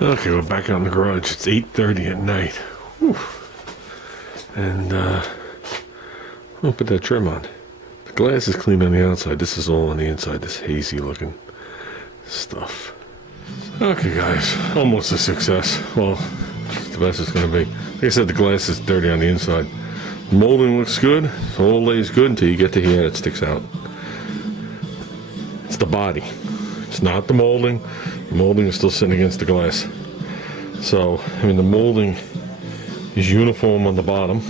Okay, we're back out in the garage. It's 8:30 at night. Whew. And I'll put that trim on. The glass is clean on the outside. This is all on the inside, this hazy looking stuff. Okay guys, almost a success. Well, it's the best it's going to be. Like I said, the glass is dirty on the inside. The molding looks good. The whole lays good until you get to here and it sticks out. It's the body. It's not the molding. The molding is still sitting against the glass. So, I mean, the molding is uniform on the bottom.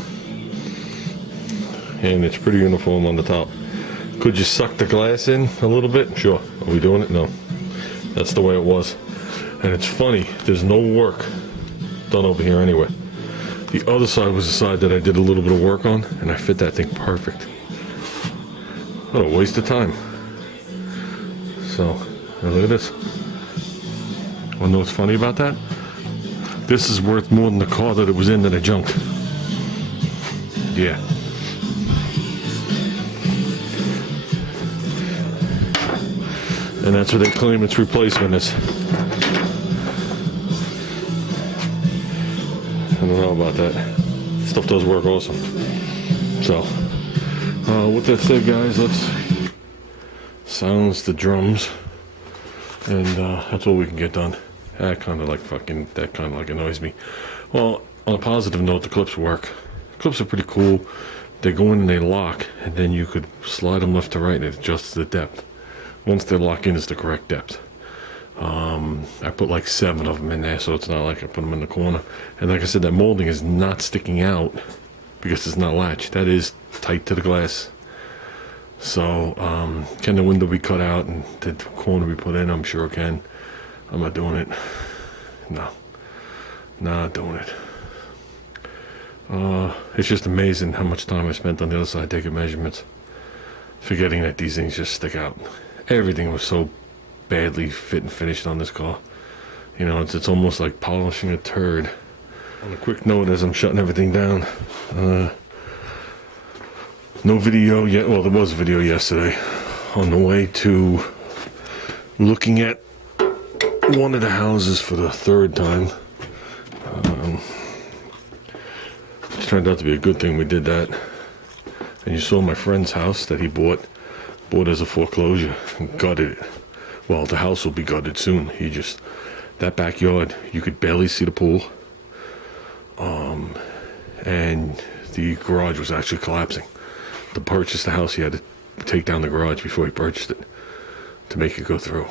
And it's pretty uniform on the top. Could you suck the glass in a little bit? Sure. Are we doing it? No. That's the way it was. And it's funny, there's no work done over here anyway. The other side was the side that I did a little bit of work on, and I fit that thing perfect. What a waste of time. So, now look at this. Want to know what's funny about that? This is worth more than the car that it was in that I junked. Yeah. And that's what they claim its replacement is. I don't know about that. Stuff does work awesome. So, with that said, guys, let's silence the drums. And that's all we can get done. That kind of like annoys me. Well, on a positive note, the clips work. The clips are pretty cool. They go in and they lock, and then you could slide them left to right and it adjusts the depth. Once they lock in, it's the correct depth. I put like 7 of them in there, so it's not like I put them in the corner. And like I said, that molding is not sticking out because it's not latched. That is tight to the glass. So, can the window be cut out and the corner be put in? I'm sure it can. I'm not doing it. No. Not doing it. It's just amazing how much time I spent on the other side taking measurements. Forgetting that these things just stick out. Everything was so badly fit and finished on this car. You know, it's almost like polishing a turd. On a quick note, as I'm shutting everything down, no video yet. Well, there was a video yesterday on the way to looking at one of the houses for the 3rd time. It turned out to be a good thing we did that. And you saw my friend's house that he bought as a foreclosure and gutted it. Well, the house will be gutted soon. That backyard, you could barely see the pool. And the garage was actually collapsing. To purchase the house, he had to take down the garage before he purchased it to make it go through.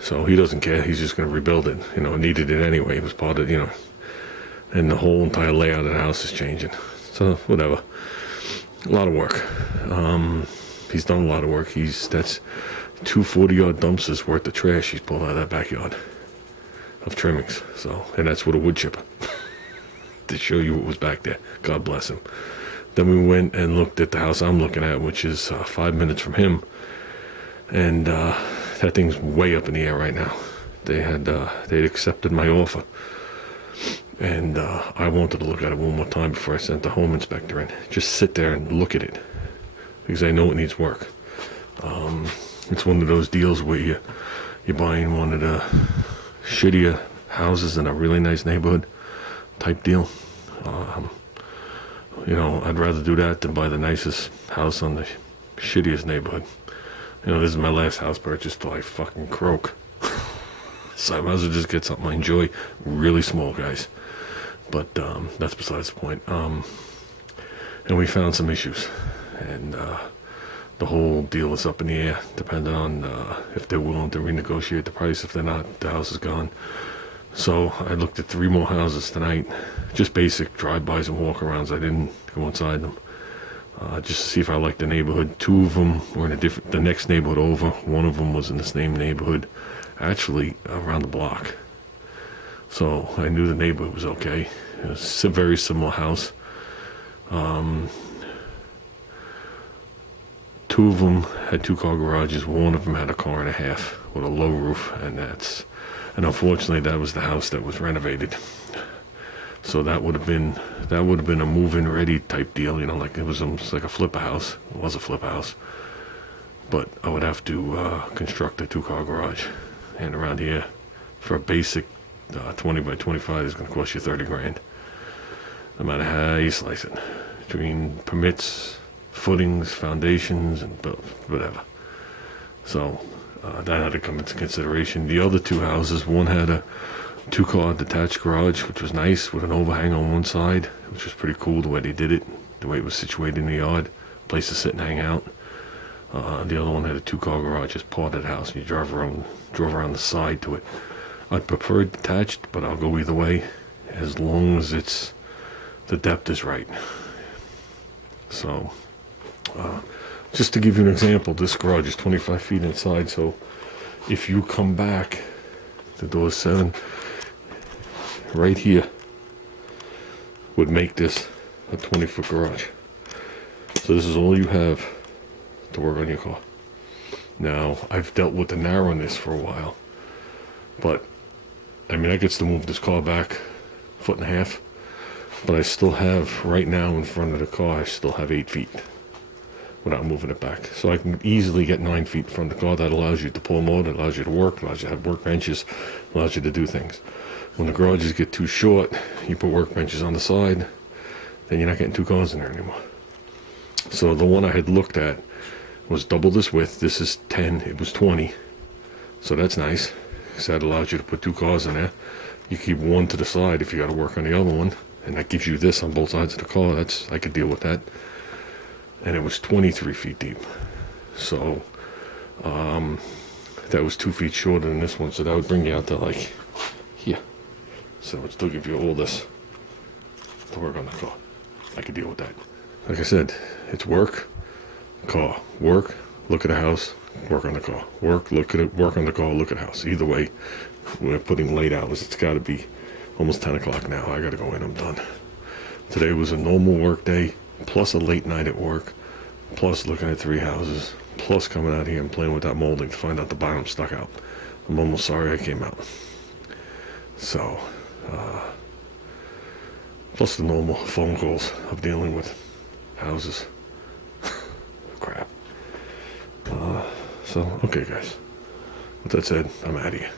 So he doesn't care. He's just going to rebuild it. You know, needed it anyway. It was part of, and the whole entire layout of the house is changing. So, whatever. A lot of work. He's done a lot of work. That's 2 40-yard dumpsters worth of trash he's pulled out of that backyard of trimmings. So, and that's with a wood chipper to show you what was back there. God bless him. Then we went and looked at the house I'm looking at, which is 5 minutes from him, and that thing's way up in the air right now. They'd accepted my offer, and I wanted to look at it one more time before I sent the home inspector in. Just sit there and look at it, because I know it needs work. It's one of those deals where you're buying one of the shittier houses in a really nice neighborhood type deal. I'd rather do that than buy the nicest house on the shittiest neighborhood. This is my last house purchase till I fucking croak. So I might as well just get something I enjoy. Really small, guys. But that's besides the point. And we found some issues. And the whole deal is up in the air, depending on if they're willing to renegotiate the price. If they're not, the house is gone. So I looked at 3 more houses tonight. Just basic drive-bys and walk-arounds. I didn't go inside them. Just to see if I liked the neighborhood. 2 of them were in the next neighborhood over. 1 of them was in the same neighborhood, actually around the block. So I knew the neighborhood was okay. It was a very similar house. 2 of them had 2-car garages. 1 of them had a car and a half with a low roof, and unfortunately that was the house that was renovated. So that would have been a move-in ready type deal, like it was almost like a flip house. It was a flip house, but I would have to construct a 2-car garage. And around here, for a basic 20 by 25 is going to cost you 30 grand. No matter how you slice it. Between permits, footings, foundations, and whatever. So that had to come into consideration. The other two houses, one had a 2-car detached garage, which was nice, with an overhang on one side, which was pretty cool the way they did it, the way it was situated in the yard, place to sit and hang out. The other one had a 2-car garage as part of the house, and you drove around the side to it. I'd prefer detached, but I'll go either way, as long as the depth is right. So, just to give you an example, this garage is 25 feet inside, so if you come back, the door's 7, right here would make this a 20-foot garage. So this is all you have to work on your car. Now, I've dealt with the narrowness for a while, but I mean, I get to move this car back 1.5 feet, but I still have, right now in front of the car, I still have 8 feet without moving it back. So I can easily get 9 feet from the car. That allows you to pull more, that allows you to work, allows you to have workbenches, allows you to do things. When the garages get too short, you put workbenches on the side, then you're not getting 2 cars in there anymore. So the one I had looked at was double this width. This is 10, it was 20. So that's nice, because that allows you to put 2 cars in there. You keep one to the side if you got to work on the other one, and that gives you this on both sides of the car. I could deal with that. And it was 23 feet deep. So that was 2 feet shorter than this one, so that would bring you out to like here. So it would still give you all this to work on the car. I could deal with that. Like I said, it's work, car, work, look at the house, work on the car, work, look at it, work on the car, look at the house. Either way, we're putting late hours. It's got to be almost 10 o'clock now. I got to go in, I'm done. Today was a normal work day, plus a late night at work, plus looking at 3 houses, plus coming out here and playing with that molding to find out the bottom stuck out. I'm almost sorry I came out. So, plus the normal phone calls of dealing with houses. Crap. So, okay guys. With that said, I'm out of here.